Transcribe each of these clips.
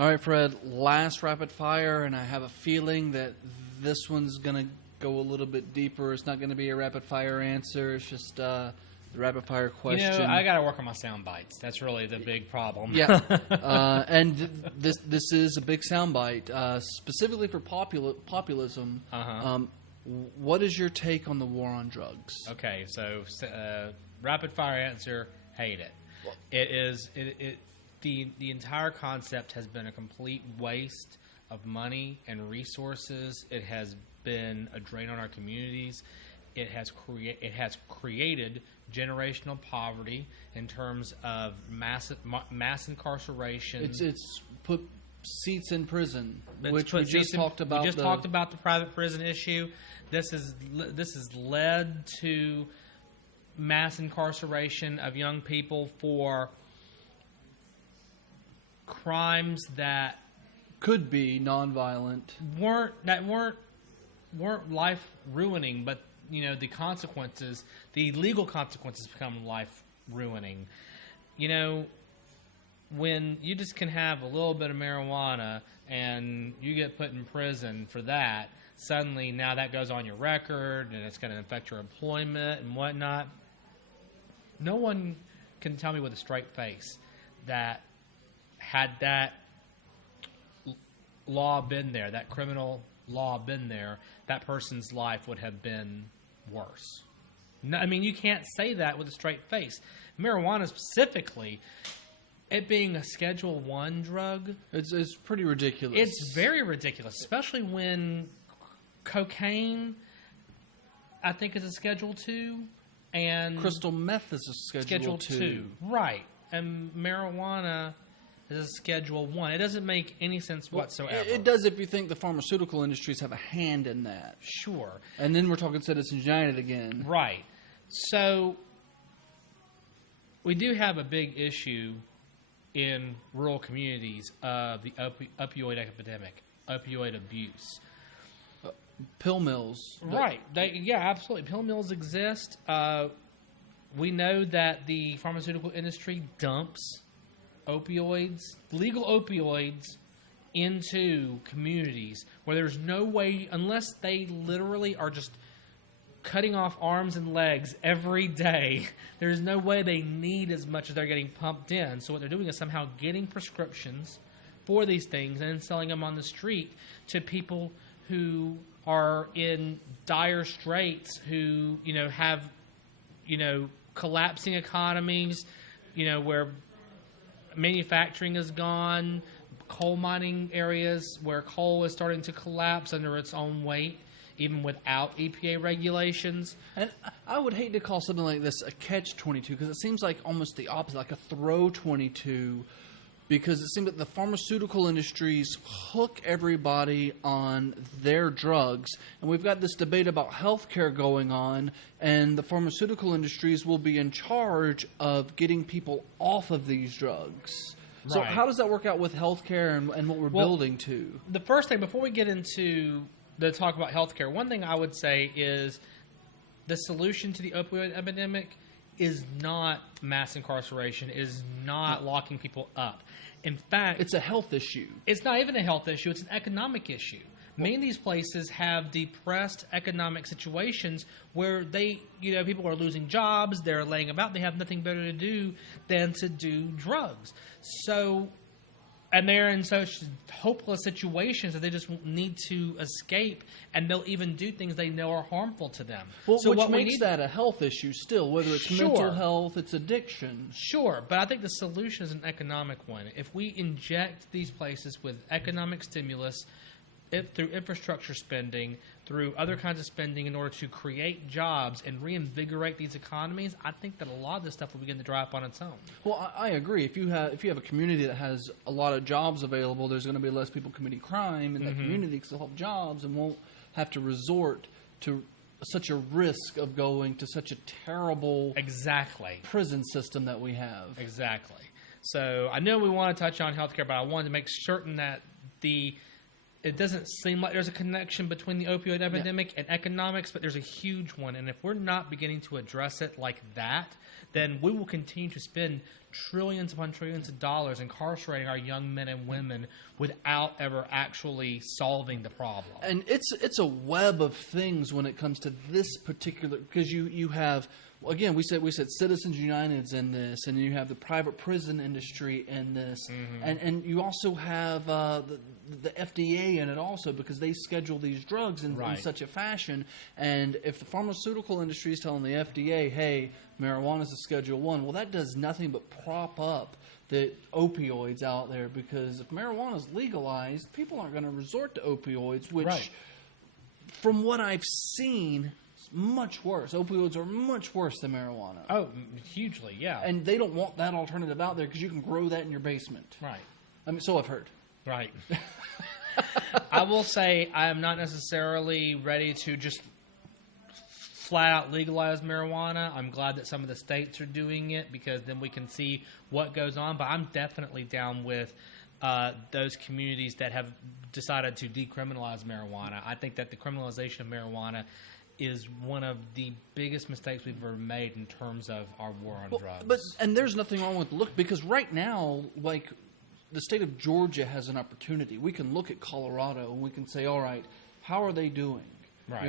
All right, Fred, last rapid fire, and I have a feeling that this one's going to go a little bit deeper. It's not going to be a rapid fire answer. It's just the rapid fire question. You know, I got to work on my sound bites. That's really the big problem. Yeah. And this is a big sound bite, specifically for populism. What is your take on the war on drugs? Okay, so rapid fire answer, hate it. It is the entire concept has been a complete waste of money and resources. It has been a drain on our communities. It has created generational poverty in terms of mass incarceration. It's put seats in prison, which we just talked about. We just talked about the private prison issue. This has led to mass incarceration of young people for crimes that could be nonviolent, weren't life ruining, but you know the consequences, the legal consequences, become life ruining. You know, when you just can have a little bit of marijuana and you get put in prison for that, suddenly now that goes on your record and it's going to affect your employment and whatnot. No one can tell me with a straight face that had that law been there, that criminal law been there, that person's life would have been worse. No, I mean, you can't say that with a straight face. Marijuana specifically, it being a Schedule I drug, it's pretty ridiculous. It's very ridiculous, especially when cocaine, I think, is a Schedule II, and crystal meth is a Schedule II. Right, and marijuana is a Schedule I. It doesn't make any sense whatsoever. It does if you think the pharmaceutical industries have a hand in that. Sure. And then we're talking Citizens United again. Right. So we do have a big issue in rural communities of the opioid epidemic, opioid abuse. Pill mills. Right. Yeah, absolutely. Pill mills exist. We know that the pharmaceutical industry dumps opioids, legal opioids, into communities where there's no way, unless they literally are just cutting off arms and legs every day, there's no way they need as much as they're getting pumped in. So what they're doing is somehow getting prescriptions for these things and selling them on the street to people who are in dire straits, who, you know, have, you know, collapsing economies, you know, where manufacturing is gone, coal mining areas where coal is starting to collapse under its own weight, even without EPA regulations. And I would hate to call something like this a catch-22 because it seems like almost the opposite, like a throw-22, because it seems that the pharmaceutical industries hook everybody on their drugs. And we've got this debate about healthcare going on, and the pharmaceutical industries will be in charge of getting people off of these drugs. Right. So how does that work out with healthcare and what we're building to? The first thing, before we get into the talk about healthcare, one thing I would say is the solution to the opioid epidemic is not mass incarceration, is not locking people up. In fact, it's a health issue. It's not even a health issue. It's an economic issue. Many of these places have depressed economic situations where people are losing jobs, they're laying about, they have nothing better to do than to do drugs. So, and they're in such hopeless situations that they just need to escape, and they'll even do things they know are harmful to them. Well, so which makes that a health issue still, whether it's mental health, it's addiction. Sure, but I think the solution is an economic one. If we inject these places with economic stimulus, through infrastructure spending, through other kinds of spending in order to create jobs and reinvigorate these economies, I think that a lot of this stuff will begin to dry up on its own. Well, I agree. If you have a community that has a lot of jobs available, there's going to be less people committing crime in that community because they'll have jobs and won't have to resort to such a risk of going to such a terrible prison system that we have. Exactly. So I know we want to touch on healthcare, but I wanted to make certain that it doesn't seem like there's a connection between the opioid epidemic and economics, but there's a huge one. And if we're not beginning to address it like that, then we will continue to spend trillions upon trillions of dollars incarcerating our young men and women without ever actually solving the problem. And it's a web of things when it comes to this particular, because you have, again, we said Citizens United's in this, and you have the private prison industry in this, and you also have the FDA in it also, because they schedule these drugs in such a fashion. And if the pharmaceutical industry is telling the FDA, hey, marijuana is a Schedule 1, well, that does nothing but prop up the opioids out there, because if marijuana is legalized, people aren't going to resort to opioids, which, from what I've seen, is much worse. Opioids are much worse than marijuana. Oh, hugely, yeah. And they don't want that alternative out there because you can grow that in your basement. Right. I mean, so I've heard. Right. I will say I am not necessarily ready to just flat out legalize marijuana. I'm glad that some of the states are doing it, because then we can see what goes on. But I'm definitely down with those communities that have decided to decriminalize marijuana. I think that the criminalization of marijuana is one of the biggest mistakes we've ever made in terms of our war on drugs. And there's nothing wrong with because right now, like, the state of Georgia has an opportunity. We can look at Colorado and we can say, all right, how are they doing? Right.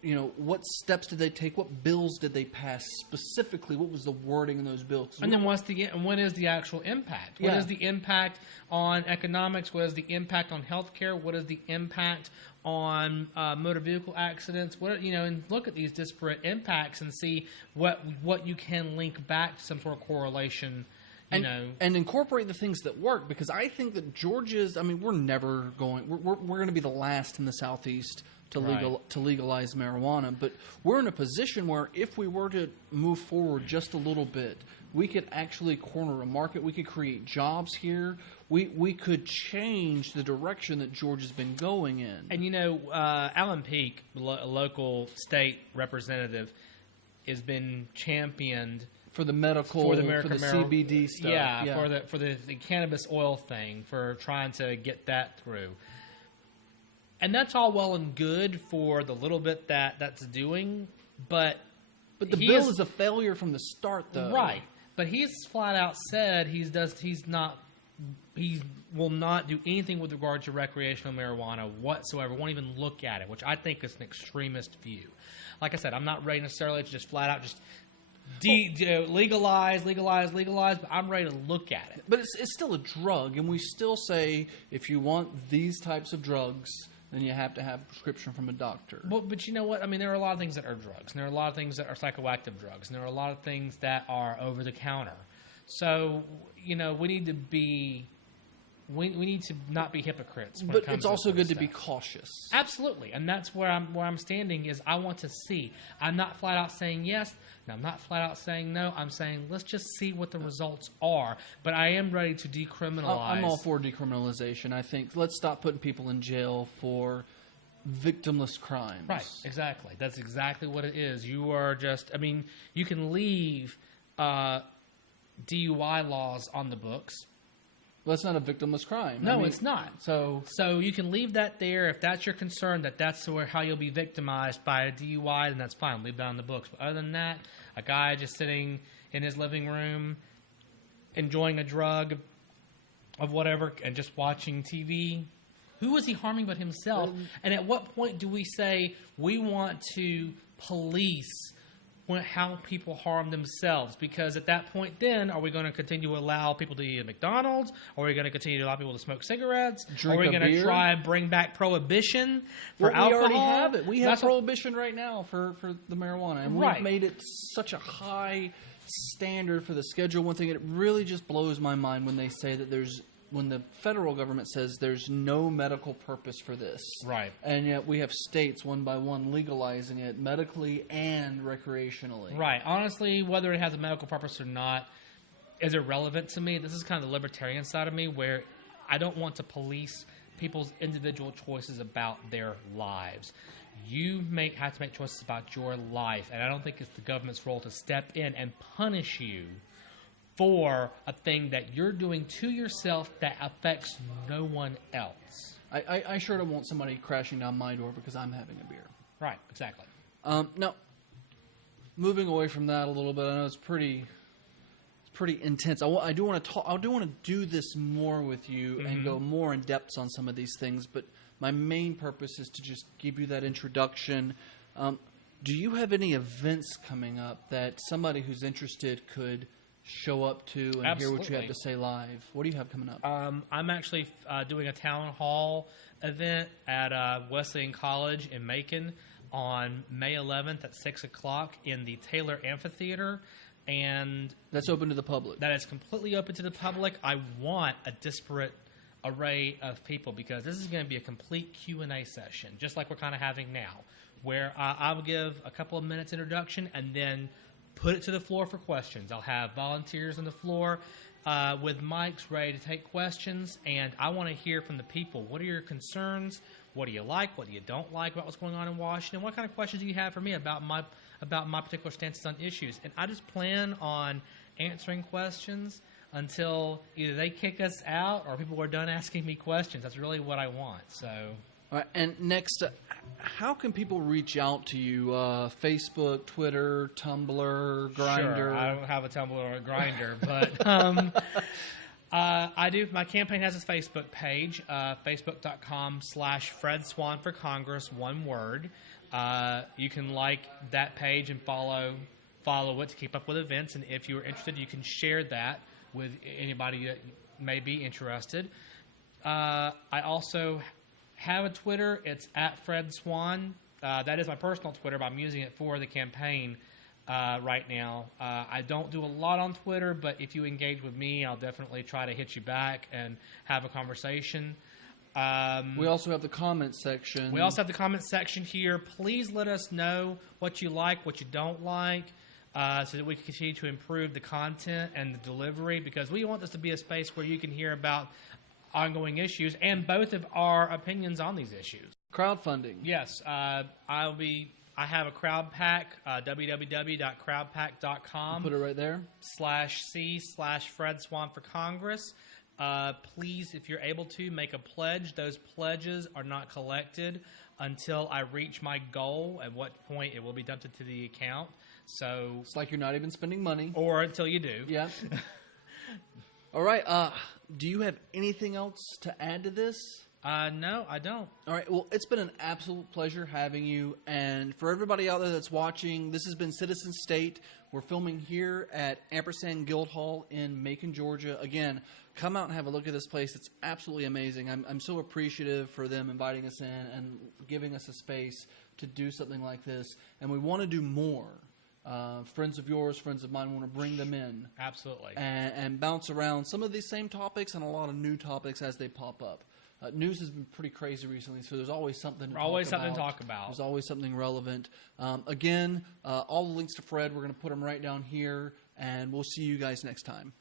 You know, what steps did they take? What bills did they pass specifically? What was the wording in those bills? And then what is the actual impact? What is the impact on economics? What is the impact on healthcare? What is the impact on motor vehicle accidents? And look at these disparate impacts and see what you can link back to some sort of correlation. And incorporate the things that work, because I think that Georgia's. I mean, we're going to be the last in the Southeast to legalize marijuana, but we're in a position where if we were to move forward just a little bit, we could actually corner a market. We could create jobs here. We could change the direction that Georgia's been going in. And Alan Peake, a local state representative, has been championed for the medical, for the CBD stuff. Yeah, for the cannabis oil thing, for trying to get that through. And that's all well and good for the little bit that's doing, but the bill is a failure from the start, though. Right. But he's flat out said he will not do anything with regard to recreational marijuana whatsoever. Won't even look at it, which I think is an extremist view. Like I said, I'm not ready necessarily to just flat out just legalize, but I'm ready to look at it. But it's still a drug, and we still say if you want these types of drugs, then you have to have a prescription from a doctor. But you know what? I mean, there are a lot of things that are drugs, and there are a lot of things that are psychoactive drugs, and there are a lot of things that are over the counter. So, we need to be... We need to not be hypocrites. But it's also good to be cautious. Absolutely, and that's where I'm standing. Is I want to see. I'm not flat out saying yes. And I'm not flat out saying no. I'm saying let's just see what the results are. But I am ready to decriminalize. I'm all for decriminalization. I think let's stop putting people in jail for victimless crimes. Right. Exactly. That's exactly what it is. You are just. I mean, you can leave DUI laws on the books. Well, that's not a victimless crime. No, it's not. So you can leave that there if that's your concern, that's how you'll be victimized by a DUI, then that's fine. Leave that on the books. But other than that, a guy just sitting in his living room, enjoying a drug of whatever, and just watching TV, who is he harming but himself? And at what point do we say we want to police how people harm themselves? Because at that point then, are we going to continue to allow people to eat at McDonald's? Are we going to continue to allow people to smoke cigarettes? Are we going to try and bring back prohibition for alcohol? We already have it. We have prohibition right now for the marijuana. And we've made it such a high standard for the Schedule 1 thing. It really just blows my mind when they say that when the federal government says there's no medical purpose for this. Right. And yet we have states one by one legalizing it medically and recreationally. Right. Honestly, whether it has a medical purpose or not is irrelevant to me. This is kind of the libertarian side of me, where I don't want to police people's individual choices about their lives. You have to make choices about your life, and I don't think it's the government's role to step in and punish you for a thing that you're doing to yourself that affects no one else. I sure don't want somebody crashing down my door because I'm having a beer. Right, exactly. Now, moving away from that a little bit, I know it's pretty pretty intense. I do want to talk. I do want to do this more with you and go more in depth on some of these things. But my main purpose is to just give you that introduction. Do you have any events coming up that somebody who's interested could show up to and hear what you have to say live? What do you have coming up? I'm actually doing a town hall event at Wesleyan College in Macon on May 11th at 6 o'clock in the Taylor Amphitheater. And that's open to the public. That is completely open to the public. I want a disparate array of people because this is going to be a complete Q&A session, just like we're kind of having now, where I will give a couple of minutes introduction and then put it to the floor for questions. I'll have volunteers on the floor with mics ready to take questions, and I want to hear from the people. What are your concerns? What do you like? What do you don't like about what's going on in Washington? What kind of questions do you have for me about my particular stances on issues? And I just plan on answering questions until either they kick us out or people are done asking me questions. That's really what I want. So, all right, and next, how can people reach out to you? Facebook, Twitter, Tumblr, Grindr? Sure, I don't have a Tumblr or a Grindr, but I do. My campaign has a Facebook page, facebook.com/Fred Swan for Congress, one word. You can like that page and follow it to keep up with events. And if you are interested, you can share that with anybody that may be interested. I also have a Twitter. It's @FredSwan. That is my personal Twitter, but I'm using it for the campaign right now. I don't do a lot on Twitter, but if you engage with me, I'll definitely try to hit you back and have a conversation. We also have the comment section. We also have the comment section here. Please let us know what you like, what you don't like, so that we can continue to improve the content and the delivery, because we want this to be a space where you can hear about ongoing issues and both of our opinions on these issues. Crowdfunding. Yes. I have a crowd pack, www.crowdpack.com. Put it right there. /C/Fred Swan for Congress. Please, if you're able to, make a pledge. Those pledges are not collected until I reach my goal, at what point it will be dumped into the account. So it's like you're not even spending money. Or until you do. Yeah. All right. Do you have anything else to add to this? No, I don't. All right. Well, it's been an absolute pleasure having you. And for everybody out there that's watching, this has been Citizen State. We're filming here at Ampersand Guild Hall in Macon, Georgia. Again, come out and have a look at this place. It's absolutely amazing. I'm so appreciative for them inviting us in and giving us a space to do something like this. And we want to do more. Friends of yours, friends of mine, want to bring them in. Absolutely. And bounce around some of these same topics and a lot of new topics as they pop up. News has been pretty crazy recently, so there's always something to talk about. There's always something relevant. Again, all the links to Fred, we're going to put them right down here, and we'll see you guys next time.